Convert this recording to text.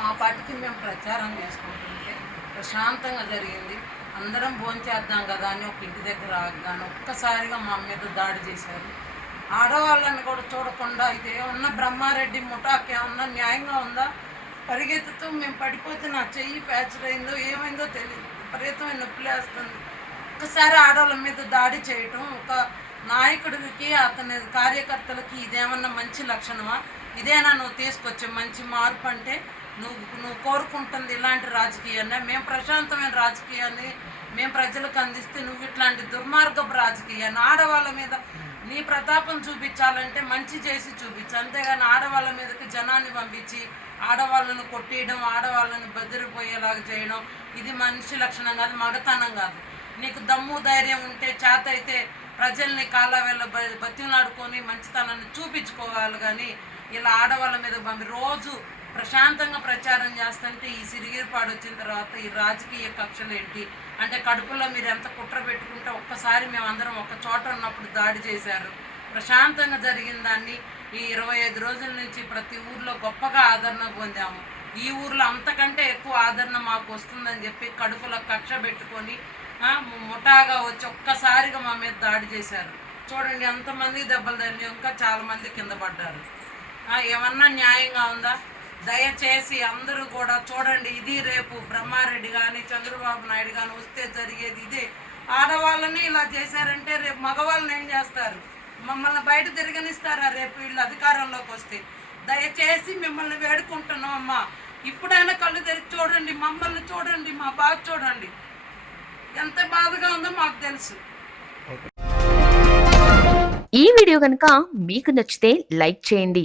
మా పార్టీకి మేము ప్రచారం చేసుకుంటుంటే ప్రశాంతంగా జరిగింది. అందరం భోంచేద్దాం కదా అని ఒక ఇంటి దగ్గర ఆగాను ఒక్కసారిగా మా మీద దాడి చేశారు. ఆడవాళ్ళని కూడా చూడకుండా ఇది ఏమన్నా బ్రహ్మారెడ్డి ముఠాకి ఏమన్నా న్యాయంగా ఉందా? పరిగెత్తుతూ మేము పడిపోతే నా చెయ్యి ఫ్యాక్చర్ అయిందో ఏమైందో తెలియదు విపరీతమైన నొప్పి లేస్తుంది ఒక్కసారి ఆడవాళ్ళ మీద దాడి చేయటం ఒక నాయకుడికి అతని కార్యకర్తలకి ఇదేమన్నా మంచి లక్షణమా? ఇదేనా నువ్వు తీసుకొచ్చే మంచి మార్పు అంటే నువ్వు నువ్వు కోరుకుంటుంది ఇలాంటి రాజకీయాన్ని మేము ప్రశాంతమైన రాజకీయాన్ని మేము ప్రజలకు అందిస్తే నువ్వు ఇట్లాంటి దుర్మార్గపు రాజకీయాన్ని ఆడవాళ్ళ మీద నీ ప్రతాపం చూపించాలంటే మంచి చేసి చూపించు. అంతేగాని ఆడవాళ్ళ మీదకి జనాన్ని పంపించి ఆడవాళ్ళను కొట్టేయడం ఆడవాళ్ళని బెదిరిపోయేలాగా చేయడం ఇది మనిషి లక్షణం కాదు మగతనం కాదు. నీకు దమ్ము ధైర్యం ఉంటే చేత అయితే ప్రజల్ని కాలవేళ వెళ్ళ బతిలాడుకొని మంచితనాన్ని చూపించుకోవాలి కానీ ఇలా ఆడవాళ్ళ మీద పంపి రోజు ప్రశాంతంగా ప్రచారం చేస్తుంటే ఈ సిరిగిరిపాడు వచ్చిన తర్వాత ఈ రాజకీయ కక్షలు ఏంటి? అంటే కడుపులో మీరు ఎంత కుట్ర పెట్టుకుంటే ఒక్కసారి మేమందరం ఒక చోట ఉన్నప్పుడు దాడి చేశారు. ప్రశాంతంగా జరిగిన దాన్ని ఈ ఇరవై ఐదు రోజుల నుంచి ప్రతి ఊర్లో గొప్పగా ఆదరణ పొందాము. ఈ ఊర్లో అంతకంటే ఎక్కువ ఆదరణ మాకు వస్తుందని చెప్పి కడుపులో కక్ష పెట్టుకొని ముఠాగా వచ్చి ఒక్కసారిగా మా మీద దాడి చేశారు. చూడండి ఎంతమంది దెబ్బలు తగిలి ఇంకా చాలామంది కింద పడ్డారు. ఏమన్నా న్యాయంగా ఉందా? దయచేసి అందరూ కూడా చూడండి ఇది రేపు బ్రహ్మారెడ్డి కానీ చంద్రబాబు నాయుడు కానీ వస్తే జరిగేది ఇదే. ఆడవాళ్ళని ఇలా చేశారంటే రేపు మగవాళ్ళని ఏం చేస్తారు? మమ్మల్ని బయట తిరగనిస్తారా రేపు వీళ్ళు అధికారంలోకి వస్తే? దయచేసి మిమ్మల్ని వేడుకుంటున్నాం అమ్మా. ఇప్పుడైనా కళ్ళు తెరిచి చూడండి మమ్మల్ని చూడండి మా బాధ చూడండి. ఎంత బాధగా ఉందో మాకు తెలుసు. ఈ వీడియో కనుక మీకు నచ్చితే లైక్ చేయండి.